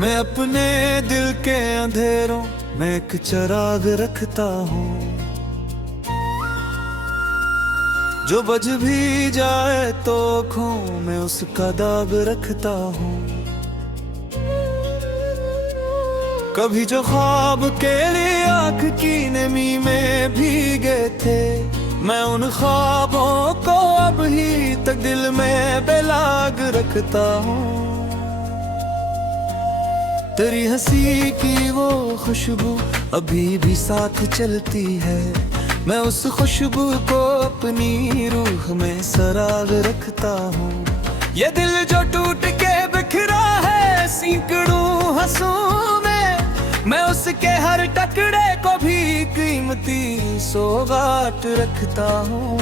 मैं अपने दिल के अंधेरों में एक चिराग रखता हूँ, जो बज भी जाए तो आँखों में उसका दाग रखता हूँ। कभी जो ख्वाब के लिए आँख की नमी में भीगे थे, मैं उन ख्वाबों को अब ही तक दिल में बेलाग रखता हूँ। तेरी हंसी की वो खुशबू अभी भी साथ चलती है, मैं उस खुशबू को अपनी रूह में सराग रखता हूँ। ये दिल जो टूट के बिखरा है सैकड़ों हंसों में, मैं उसके हर टुकड़े को भी कीमती सौगात रखता हूँ।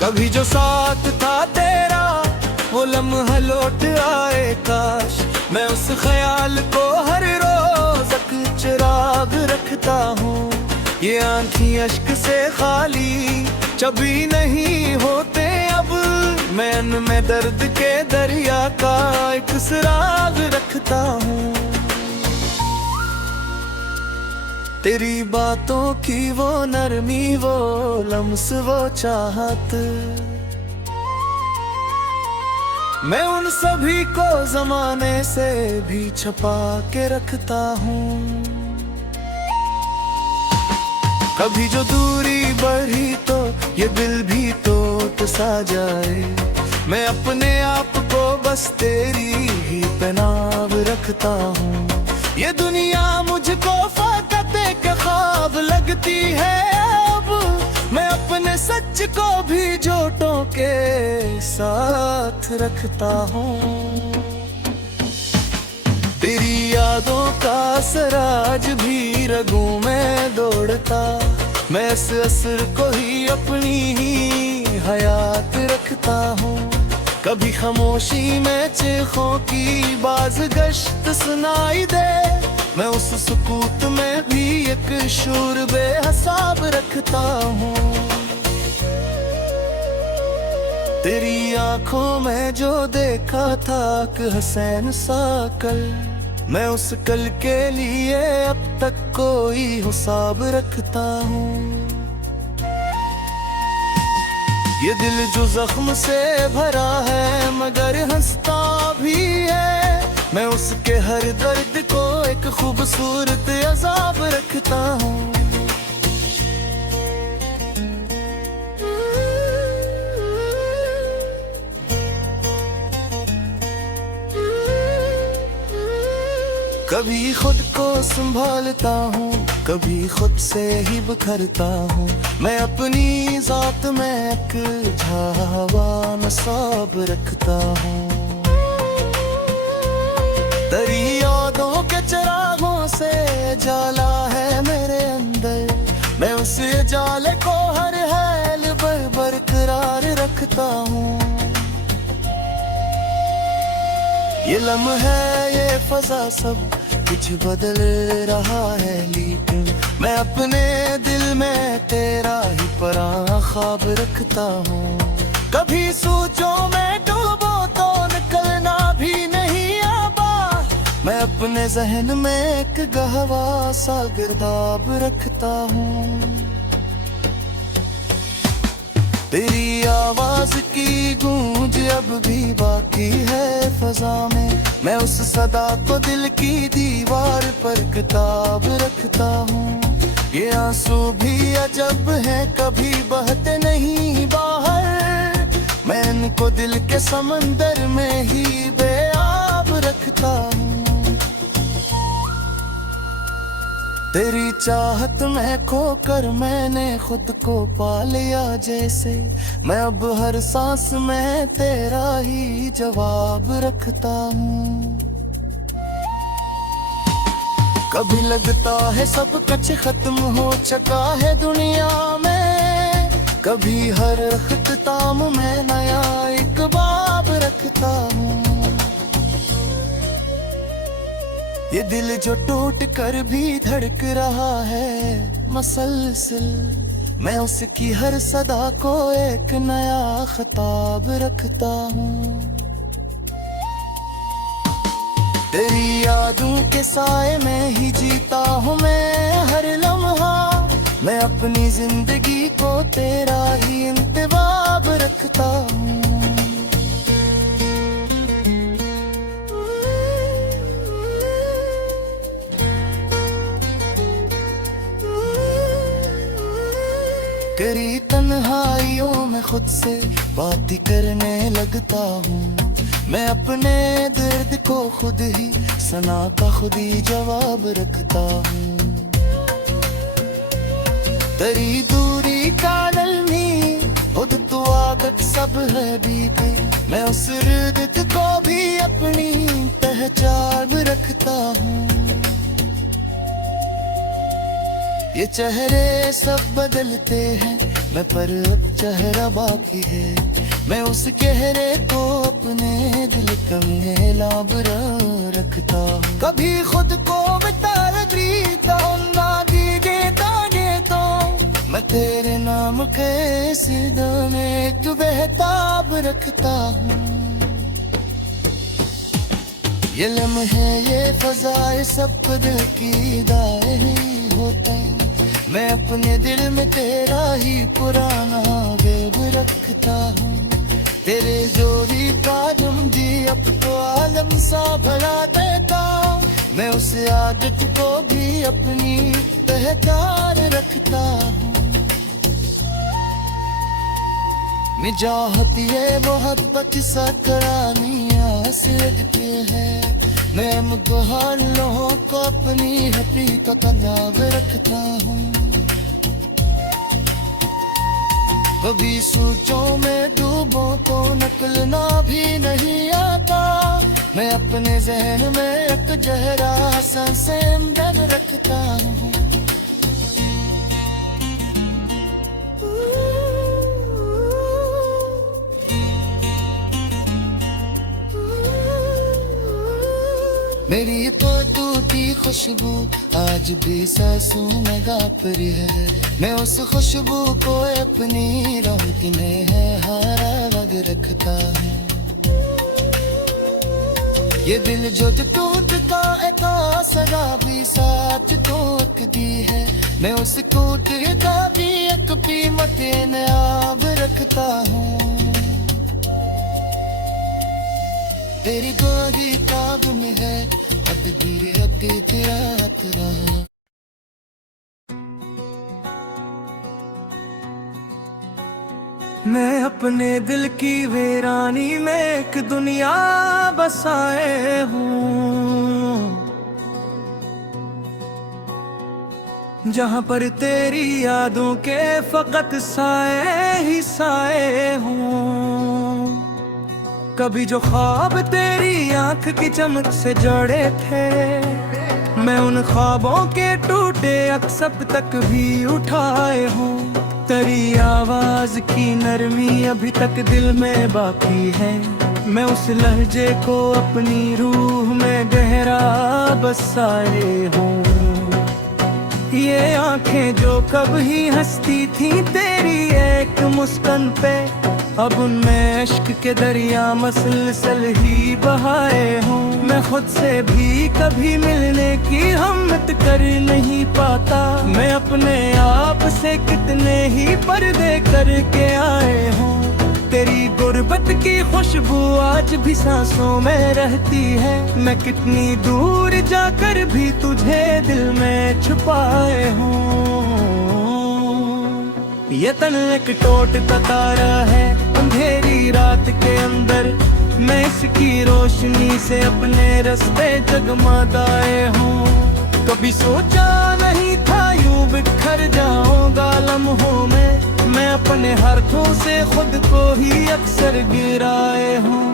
कभी जो साथ था तेरा वो लम्हा लौट आए काश, मैं उस ख्याल को हर रोज एक चिराग रखता हूँ। ये आँखें अश्क से खाली कभी नहीं होते अब, मैं उनमें दर्द के दरिया का एक सुराग रखता हूँ। तेरी बातों की वो नरमी, वो लम्स, वो चाहत, मैं उन सभी को जमाने से भी छुपा के रखता हूँ। कभी जो दूरी बढ़ी तो ये दिल भी टूट सा जाए, मैं अपने आप को बस तेरी ही पनाह रखता हूँ। ये दुनिया मुझको फकत एक ख्वाब लगती है अब, मैं अपने सच को भी जोटों के साथ रखता हूँ। तेरी यादों का सराज भी रगों में दौड़ता, मैं इस असर को ही अपनी ही हयात रखता हूँ। कभी खामोशी में चीखों की बाज गश्त सुनाई दे, मैं उस सुकूत में भी एक शूर बेहिसाब रखता हूँ। तेरी आंखों में जो देखा था कि हुसैन सा कल, मैं उस कल के लिए अब तक कोई हिसाब रखता हूँ। ये दिल जो जख्म से भरा है मगर हंसता भी है, मैं उसके हर दर्द को एक खूबसूरत अजाब रखता हूँ। कभी खुद को संभालता हूँ, कभी खुद से ही बिखरता हूँ, मैं अपनी जात में एक झावा नसाब रखता हूँ। तेरी यादों के चिरागों से जाला है मेरे अंदर, मैं उस जाले को हर हाल पर बरकरार रखता हूँ। ये लम्हे ये फजा सब कुछ बदल रहा है, लेकिन मैं अपने दिल में तेरा ही पराया ख्वाब रखता हूँ। कभी सोचों में डूबो तो निकलना भी नहीं आबा, मैं अपने जहन में एक गहवा सा गिरदाब रखता हूँ। तेरी आवाज की गूंज अब भी बाकी है फजा में, मैं उस सदा को दिल की दीवार पर किताब रखता हूँ। ये आंसू भी अजब है कभी बहते नहीं बाहर, मैं इनको दिल के समंदर में ही बेआब रखता हूँ। तेरी चाहत में खोकर मैंने खुद को पा लिया जैसे, मैं अब हर सांस में तेरा ही जवाब रखता हूँ। कभी लगता है सब कुछ खत्म हो चुका है दुनिया में, कभी हर ख्ताम में नया एक बाब रखता हूँ। ये दिल जो टूट कर भी धड़क रहा है मसलसल, मैं उसकी हर सदा को एक नया खिताब रखता हूँ। तेरी यादों के साए में ही जीता हूँ मैं हर लम्हा। मैं अपनी जिंदगी को तेरा ही इंतबाब रखता हूँ। तेरी तन्हाइयों में खुद से बात ही करने लगता हूँ। मैं अपने दर्द को खुद ही सना का खुद ही जवाब रखता हूँ। तेरी दूरी का नलमी खुद तो आदत सब है बीते। मैं उस रिश्ते को भी अपनी पहचान रखता हूँ। ये चेहरे सब बदलते हैं मैं पर अब चेहरा बाकी है। मैं उस चेहरे को अपने दिल में लाबरा रखता हूँ। कभी खुद को बीता ना दीजिए तो मैं तेरे नाम के सिदा में एक बेहताब रखता हूँ। ये लम्हे ये फजाए सब दिल की दाए होते हैं। मैं अपने दिल में तेरा ही पुराना बेब रखता हूँ। तेरे जोड़ी का जी अब तो आलम सा भरा देता। मैं उस आदत को भी अपनी पहचान रखता हूँ। निजाहत ये मोहब्बत सा करानी से लगती है। मैं मुगहालों को अपनी हकीकत नाम रखता हूँ। कभी सोचों में डूबो तो निकलना भी नहीं आता। मैं अपने जहन में एक जहरा हसन दर्द रखता हूँ। मेरी तो टूटी खुशबू आज भी सांसों में गापरी है। मैं उस खुशबू को अपनी रोटी में है हारा लग रखता हूँ। ये दिल जो टूटता एक सदा भी साथ टूट दी है। मैं उस टूटता भी एक कीमत नाब रखता हूँ। तेरी गोदी ताब में है अदबीर हक़ तेरा तेरा। मैं अपने दिल की वीरानी में एक दुनिया बसाए हूँ। जहाँ पर तेरी यादों के फकत साए ही साए हूँ। कभी जो ख्वाब तेरी आंख की चमक से जड़े थे। मैं उन ख्वाबों के टूटे अक्स अब तक भी उठाए हूँ। तेरी आवाज की नरमी अभी तक दिल में बाकी है। मैं उस लहजे को अपनी रूह में गहरा बसाए हूँ। ये आंखें जो कभी हंसती थी तेरी एक मुस्कान पे। अब उनमें इश्क के दरिया मसलसल ही बहाए हूँ। मैं खुद से भी कभी मिलने की हिम्मत कर नहीं पाता। मैं अपने आप से कितने ही पर्दे करके आए हूँ। तेरी गुर्बत की खुशबू आज भी सांसों में रहती है। मैं कितनी दूर जाकर भी तुझे दिल में छुपाए हूँ। ये तन एक टोट तारा है अंधेरी रात के अंदर। मैं इसकी रोशनी से अपने रास्ते जगमगाए हूँ। कभी सोचा नहीं था यूं बिखर जाऊंगा लम्हों में। मैं अपने हाथों से खुद को ही अक्सर गिराए हूँ।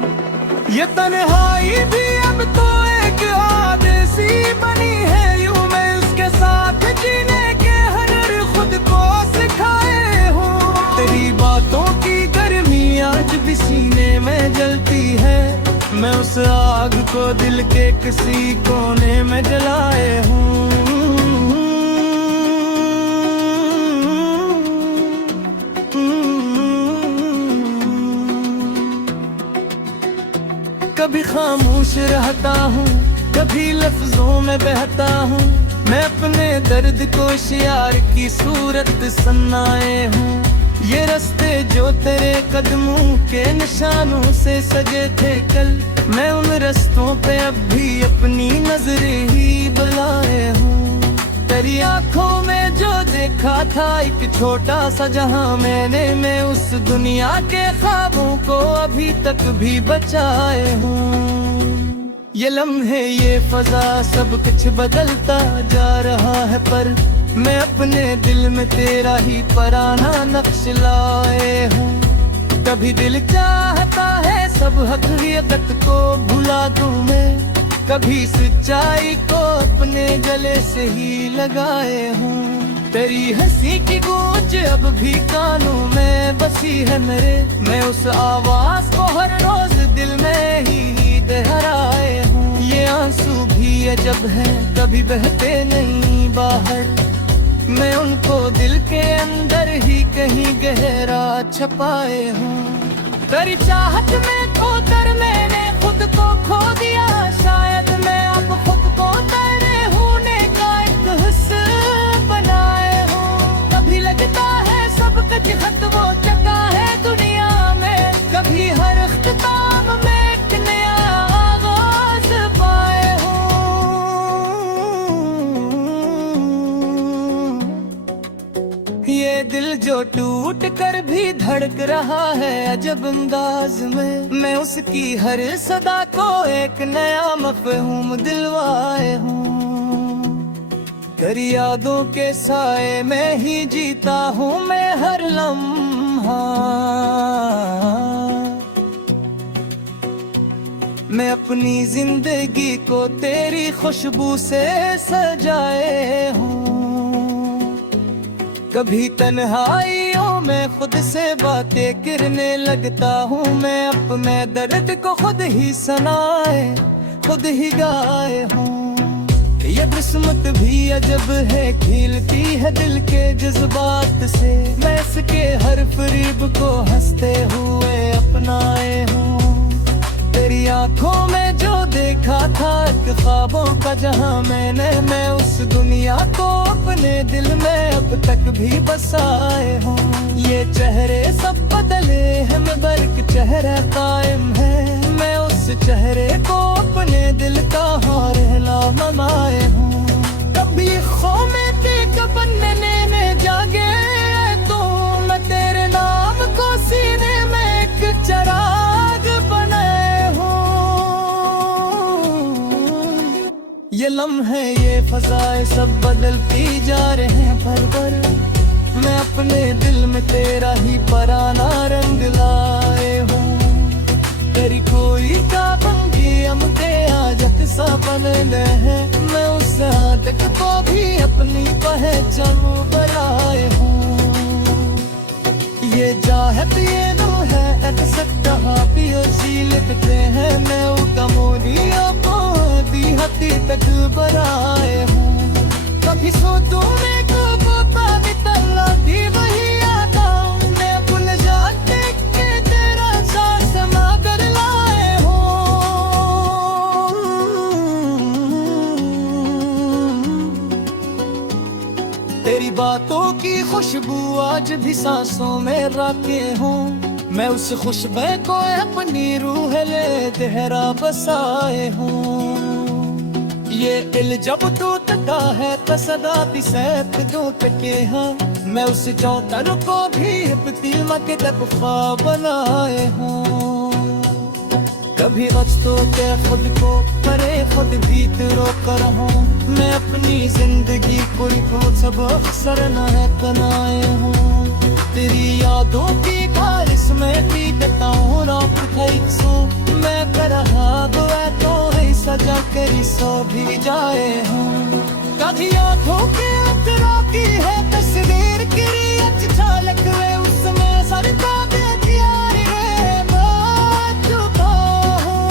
ये तन्हाई भी अब तो एक आदत सी बनी है। यूं मैं उसके साथ जीने के हुनर खुद को सिखाए हूँ। तेरी बातों की गर्मी आज भी सीने में जलती है। मैं उस आग को दिल के किसी कोने में जलाए हूँ। कभी खामोश रहता हूँ भी लफ्जों में बहता हूँ, मैं अपने दर्द को इश्यार की सूरत सुनाए हूँ। ये रास्ते जो तेरे कदमों के निशानों से सजे थे कल, मैं उन रास्तों पे अब भी अपनी नजरें ही बुलाए हूँ। तेरी आंखों में जो देखा था एक छोटा सा जहां, मैं उस दुनिया के ख्वाबों को अभी तक भी बचाए हूँ। ये लम्हे ये फजा सब कुछ बदलता जा रहा है, पर मैं अपने दिल में तेरा ही पुराना नक्श लाए हूँ। कभी दिल चाहता है सब हकीकत को भुला दूं मैं, कभी सच्चाई को अपने गले से ही लगाए हूँ। तेरी हंसी की गूंज अब भी कानों में बसी है मेरे, मैं उस आवाज को हर रोज दिल में ही दोहराए हूँ। ये आंसू भी अजब है, कभी बहते नहीं बाहर, मैं उनको दिल के अंदर ही कहीं गहरा छुपाए हूँ। तेरी चाहत में खोकर मैंने खुद को खो दिया, शायद मैं अब खुद को तेरे होने का एक हिस्सा बनाए हूँ। कभी लगता है सब कुछ खत्म हो चुका है दुनिया में, कभी हर इख्तिताम में एक नया आगाज पाए हूँ। ये दिल जो टूट कर भी धड़क रहा है अजब अंदाज में, मैं उसकी हर सदा को एक नया मफहूम दिलवाए हूँ। कर यादों के साए में ही जीता हूँ मैं हर लम्हा, मैं अपनी जिंदगी को तेरी खुशबू से सजाए हूँ। कभी तन्हाइयों में खुद से बातें करने लगता हूँ, मैं अपने दर्द को खुद ही सुनाए खुद ही गाए हूँ। ये किस्मत भी अजब है, खिलती है दिल के जज्बात से, मैं इसके हर फरीब को हंसते हुए अपनाए हूँ। तेरी आंखों में जो देखा था एक ख्वाबों का जहां, मैं उस दुनिया को अपने दिल में अब तक भी बसाए हूँ। ये चेहरे सब बदले हैं मगर एक चेहरा कायम है, मैं उस चेहरे को अपने दिल का रहला मनाए हूँ। कभी खो में देख बनने में जागे तो मैं तेरे नाम को सीने में एक चिराग बनाए हूँ। ये लम्हे ये फजाएं सब बदलती जा रहे हैं भर भर, मैं अपने दिल में तेरा ही पुराना रंग लाए हूँ। तेरी कोई का बंगी हम ते आजत सा बनने हैं, मैं उस आदत को भी अपनी पहचान बनाए हूँ। ये चाहत ये नो है एक सकता पियो जी लिखते हैं, मैं उतमोनिया दी हती तक बनाए हूँ। कभी सो तूने को बोता भी तल्ला दी वही आता, मैं भूल जाते के तेरा साथ समा कर लाए हूँ। तेरी बातों की खुशबू आज भी सांसों में रखे हूँ, मैं उस खुशबू को अपनी रूह ले तेरा बसाए हूँ। ये दिल जब टूटता है तो सदा सैफ टूटते हैं, मैं उस चौतर को भी पतीमा के दफा बनाए हूँ। कभी बचतों के खुद को परे खुद भीतर कर हूँ, मैं अपनी जिंदगी को सब अक्सर न बनाए हूँ। तेरी यादों की बारिश में पीटता हूँ रात सो, मैं कर रहा दुआ तो है सजा करी सो भी जाए हूँ। कभी आँखों के अतरा की है तस्वीर गिरी अच्छा लगवे उसमें सरका दे दिया रे बात चुका हूँ।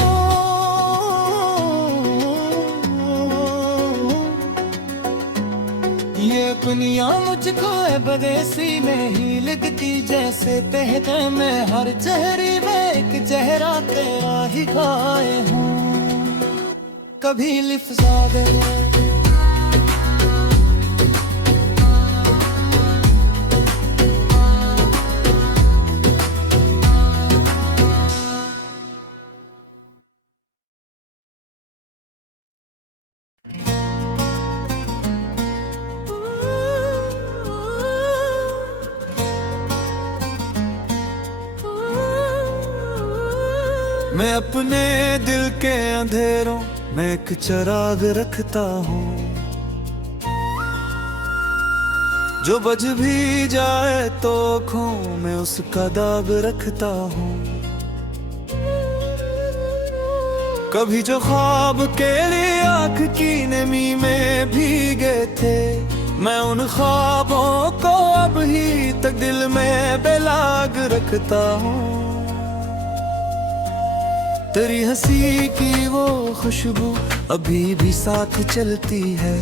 ये दुनिया मुझको है बदेसी में ही लगती जैसे तहते में हर चेहरे में एक चेहरा तेरा ही खाए हूँ। कभी लिफ्ज़ा दे। मैं अपने दिल के अंधेरों में एक चिराग रखता हूँ, जो बज भी जाए तो आँखों में उसका दाग रखता हूँ। कभी जो ख्वाब के लिए आँख की नमी में भीगे थे, मैं उन ख्वाबों को अब ही तक दिल में बेलाग रखता हूँ। तेरी हंसी की वो खुशबू अभी भी साथ चलती है,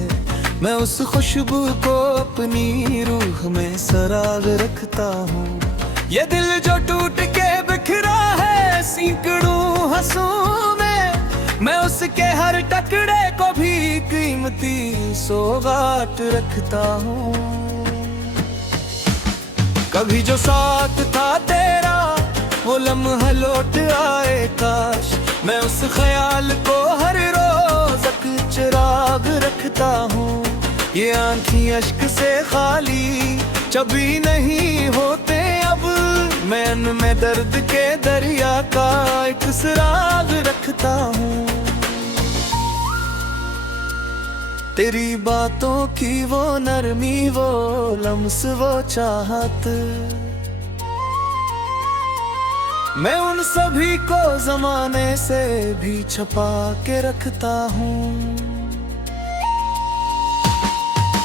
मैं उस खुशबू को अपनी रूह में सराग रखता हूँ। ये दिल जो टूट के बिखरा है सैकड़ों हंसों में, मैं उसके हर टुकड़े को भी कीमती सौगात रखता हूँ। कभी जो साथ था तेरा वो लम्हा लौट आए काश, मैं उस ख्याल को हर रोज एक चिराग रखता हूँ। ये आँखें अश्क से खाली कभी नहीं होते अब, मैं उनमें दर्द के दरिया का एक सुराग रखता हूँ। तेरी बातों की वो नरमी, वो लम्स, वो चाहत, मैं उन सभी को जमाने से भी छुपा के रखता हूँ।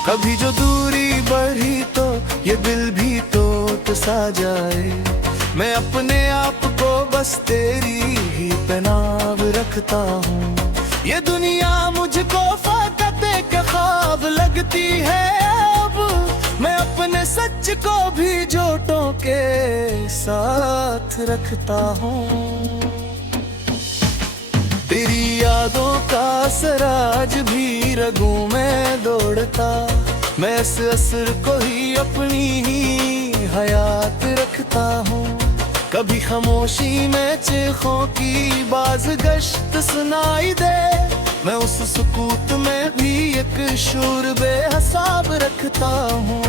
कभी जो दूरी बढ़ी तो ये दिल भी टूट सा जाए, मैं अपने आप को बस तेरी ही पे नाव रखता हूँ। ये दुनिया मुझको फकत एक ख्वाब लगती है अब, मैं अपने सच को भी जोटों के साथ रखता हूँ। तेरी यादों का सराज भी रगों में दौड़ता, मैं इस असर को ही अपनी ही हयात रखता हूँ। कभी खामोशी में चीखों की बाज गश्त सुनाई दे, मैं उस सुकूत में भी एक शूर बेहिसाब रखता हूँ।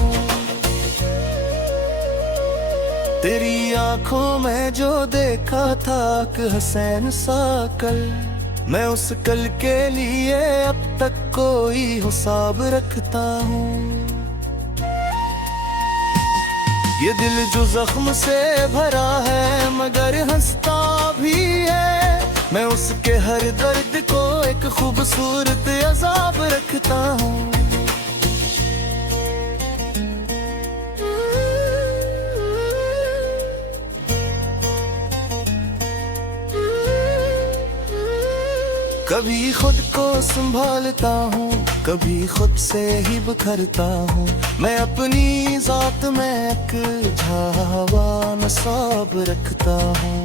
तेरी आंखों में जो देखा था कि हुसैन सा कल, मैं उस कल के लिए अब तक कोई हिसाब रखता हूँ। ये दिल जो जख्म से भरा है मगर हंसता भी है, मैं उसके हर दर्द को एक खूबसूरत अजाब रखता हूँ। कभी खुद को संभालता हूँ, कभी खुद से ही बिखरता हूँ, मैं अपनी जात में एक झावा नसाब रखता हूँ।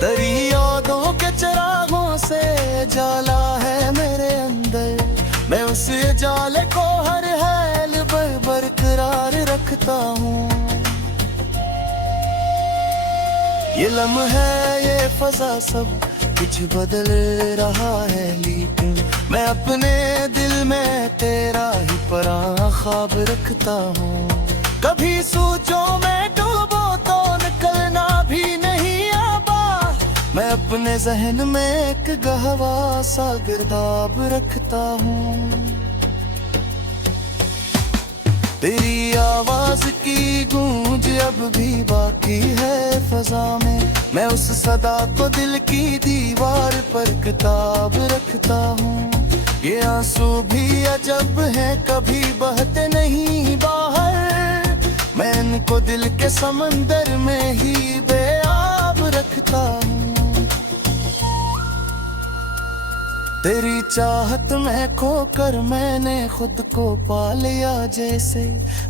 तेरी यादों के चिरागों से जाला है मेरे अंदर, मैं उस जाले को हर हाल बरकरार रखता हूँ। ये लम्हा ये फजा सब कुछ बदल रहा है, लेकिन मैं अपने दिल में तेरा ही पराया ख्वाब रखता हूँ। कभी सोचों में डूबो तो निकलना भी नहीं आबा, मैं अपने जहन में एक गहवा सा गिरदाब रखता हूँ। तेरी आवाज की गूंज अब भी बाकी है फजा में, मैं उस सदा को दिल की दीवार पर किताब रखता हूँ। ये आंसू भी अजब है कभी बहते नहीं बाहर, मैं इनको दिल के समंदर में ही बेआब रखता हूँ। तेरी चाहत में खोकर मैंने खुद को पा लिया जैसे,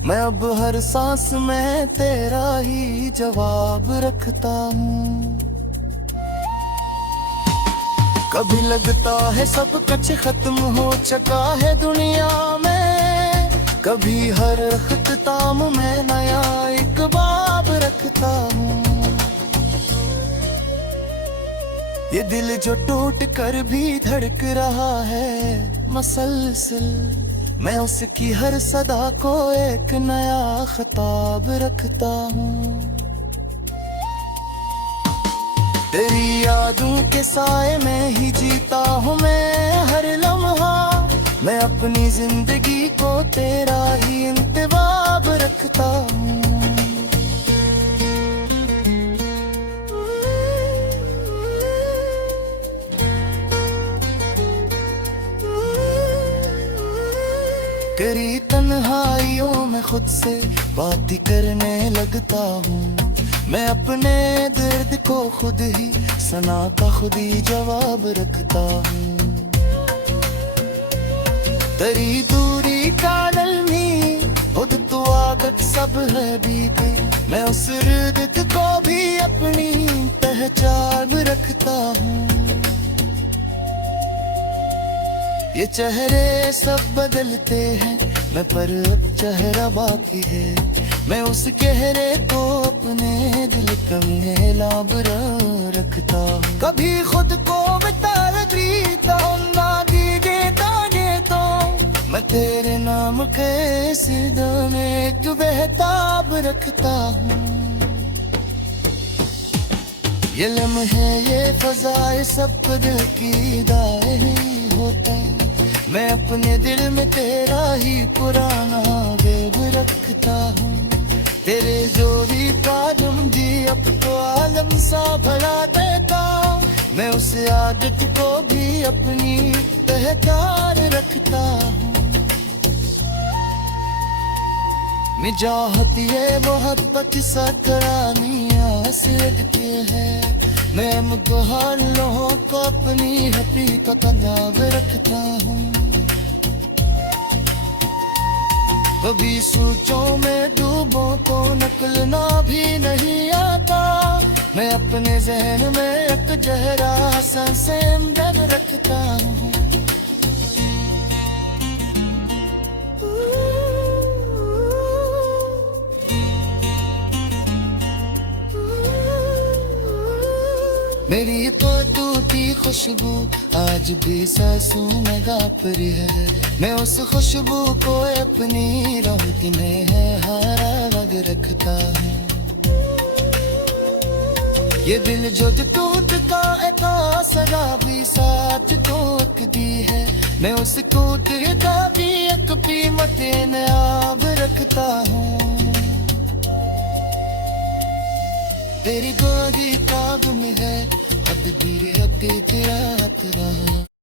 मैं अब हर सांस में तेरा ही जवाब रखता हूँ। कभी लगता है सब कुछ खत्म हो चुका है दुनिया में, कभी हर अख्ताम में नया एक बाब रखता हूँ। ये दिल जो टूट कर भी धड़क रहा है मसलसल, मैं उसकी हर सदा को एक नया खिताब रखता हूँ। तेरी यादों के साए में ही जीता हूँ मैं हर लम्हा, मैं अपनी जिंदगी को तेरा ही इंतबाब रखता हूँ। तेरी तन्हाइयों में खुद से बात करने लगता हूँ, मैं अपने दर्द को खुद ही सना का खुद ही जवाब रखता हूँ। तेरी दूरी का नलमी खुद तो आदत सब है बीते, मैं उस रिदत को भी अपनी पहचान रखता हूँ। ये चेहरे सब बदलते हैं मैं पर अब चेहरा बाकी है, मैं उस चेहरे को अपने दिल में लाबरा रखता हूँ। कभी खुद को बता देता हूँ ना देता ये तो, मैं तेरे नाम के सिदा में एक बेहताब रखता हूँ। ये लम्हे ये फजाए सब दिल की दाए होते हैं, मैं अपने दिल में तेरा ही पुराना वेब रखता हूँ। तेरे जोड़ी कादम जी अब तो आलम सा भरा देता, मैं उस आदत को भी अपनी पहचान रखता हूँ। निजाहत ये मोहब्बत सकरानियाँ से लगती है, मैं मुगहालों को अपनी हकीकत नाम रखता हूँ। कभी सोचों में डूबो तो निकलना भी नहीं आता, मैं अपने जहन में एक जहरा हसन दर्द रखता हूँ। मेरी तो टूटी खुशबू आज भी सांसों में गापरी है, मैं उस खुशबू को अपनी रोटी में है हारा लग रखता हूँ। ये दिल जो टूटता एक सदा भी साथ टूट दी है, मैं उस टूटता भी एक कीमत नाब रखता हूँ। तेरी गोदी काब में है अब भी तेरा हाथ रहा।